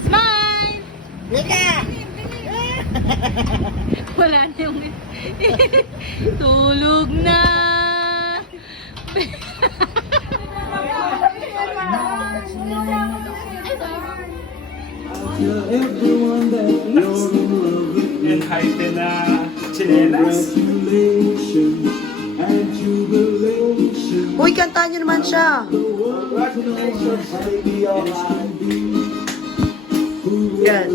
Smile! Nika! Wala na yung... Tulog na! And hype na chinelas. Uy, kantahan niyo naman siya. Yan.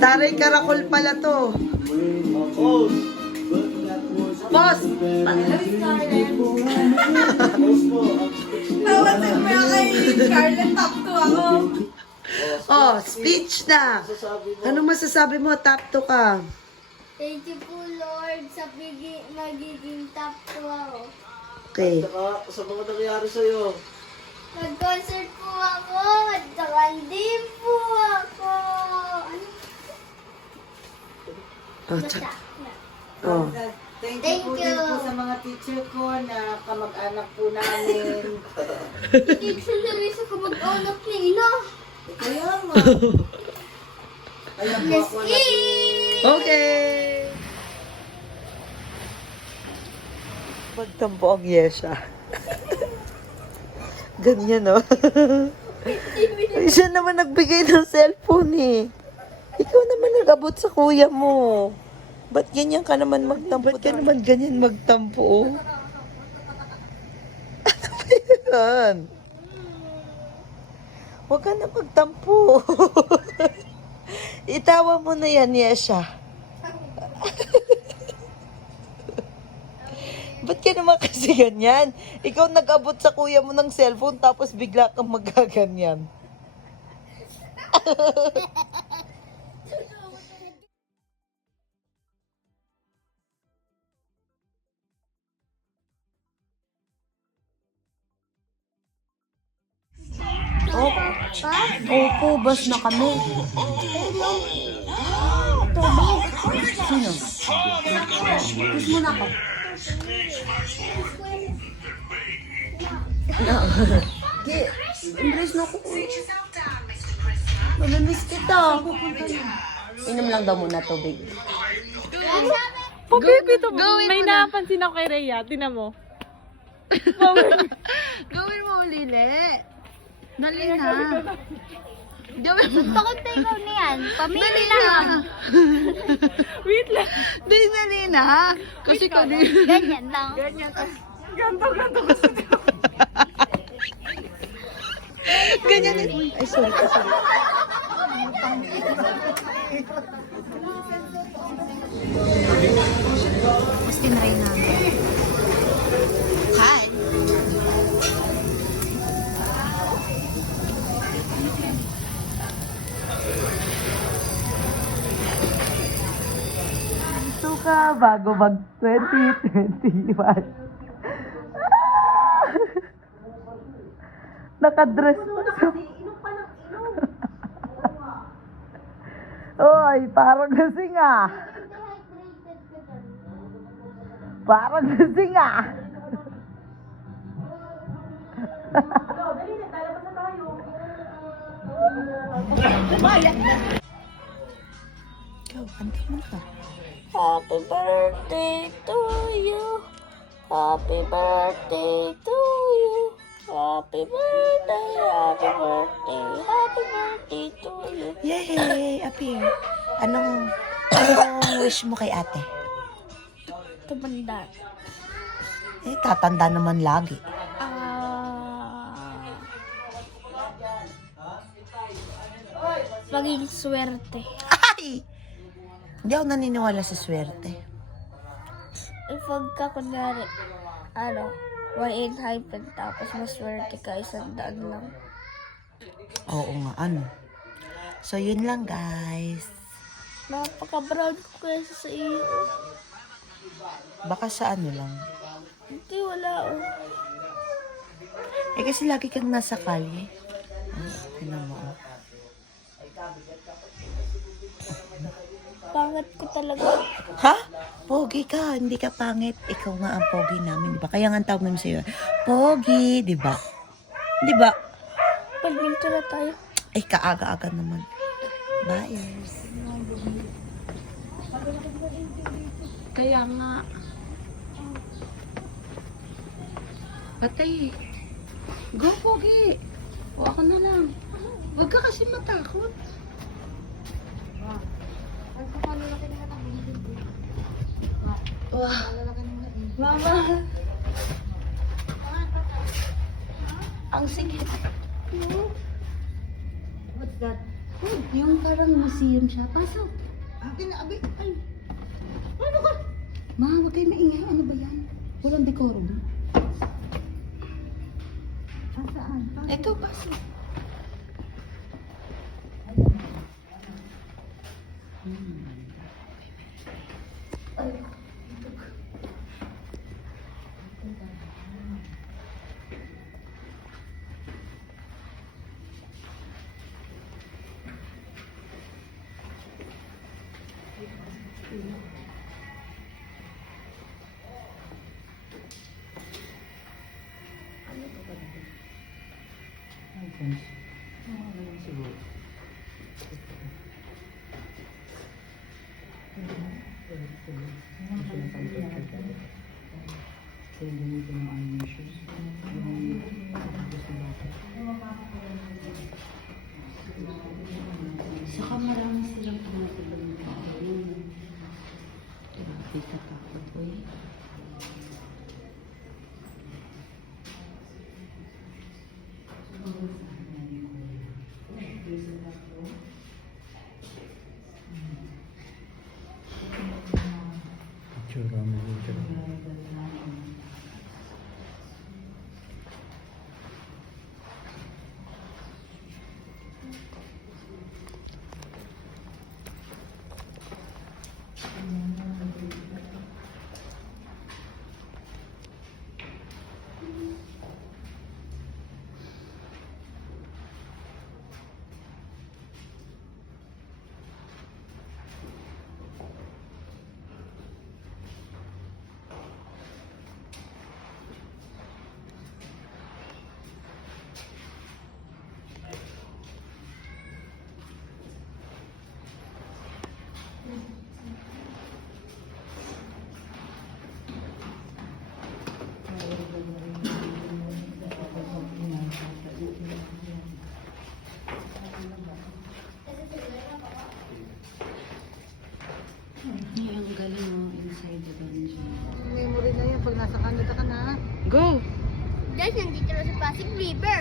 Taray karakol pala to. Boss! Nawasin mo yung kay Scarlett, top 2 ako. Oh, speech na. Ano masasabi mo? Top 2 ka. Thank you po, Lord, sa magiging top 2 ako. Okay. Sa mga nangyari sa'yo. Nag-concert po ako, at saka hindi po ako. Ano? Oh, Basta. oh. Thank Thank you po you. din po sa mga teacher ko na kamag-anak po namin. Teacher Larissa, kamag-anak ni Ina. Kaya mo. Kaya po Let's ako eat! Okay. Magtampo ang Yesha. Ganyan, no? Siya naman nagbigay ng cellphone, eh. Ikaw naman nag-abot sa kuya mo. Ba't ganyan ka naman magtampo? Ba't ka naman ganyan magtampo, oh? Ano ba yan? Huwag ka na magtampo. Itawa mo na yan, Yesha. Ba't ka naman kasi ganyan? Ikaw nag-abot sa kuya mo ng cellphone tapos bigla kang magaganyan. Opo, bus na kami. Sino? Push muna ako. Embrace na ako. Mamimiss kita. Inom lang daw muna tubig. Pagkipito mo, may napansin ako kay Rhea. Tinan mo. Gawin mo ulili. Dali na. Gawin mo. Gusto ko ikaw niyan. Pamili lang. Wait lang. Dali na. Kasi kami. Ganyan lang. Ganto kasi. Ganyan din. Ay, sorry. Mas tinry namin. Hi. Ito ka, bago mag 2021. Nakadress pa sa... Oy, parang lasing ah. Parang lasing ah. Ikaw, kanta mo ka. Happy birthday to you. Happy birthday to you. Happy birthday, happy birthday, happy birthday to you. Yay! Appear. Anong wish mo kay ate? Tumanda. Eh, tatanda naman lagi. Maging swerte. Ay! Hindi ako naniniwala sa swerte. Pagka kunwari, 1,800 tapos maswerte ka, 100 lang. Oo nga, ano. So, yun lang, guys. Napaka-brown ko kaysa sa iyo. Baka sa ano lang. Hindi, wala oh. Eh, kasi lagi kang nasa kalye. Tinan mo, oh. Pangat ko talaga. Ha? Pogi ka, hindi ka pangit. Ikaw nga ang pogi namin, di ba? Kaya nga ang tawag namin sa'yo, Pogi, di ba? Di ba? Pagminto na tayo. Ay, kaaga-aga naman. Buyers. Kaya nga. Patay. Go, Pogi. O ako na lang. Huwag ka kasi matakot. Wow. Mama. Ang singit. What's that? Yung parang museum siya. Pasok. Akin na, abi. Ay. Ma, huwag kayo maingay. Ano ba yan? Walang decorum. Saan? Ito, pasok. Saka marami silang tumatulong na kain. Grabe ka takot, boy. Ay, ang galing mo inside the dungeon. Memory na yan pag nasa Canada ka na. Go! Guys, nandito na sa Pasig River.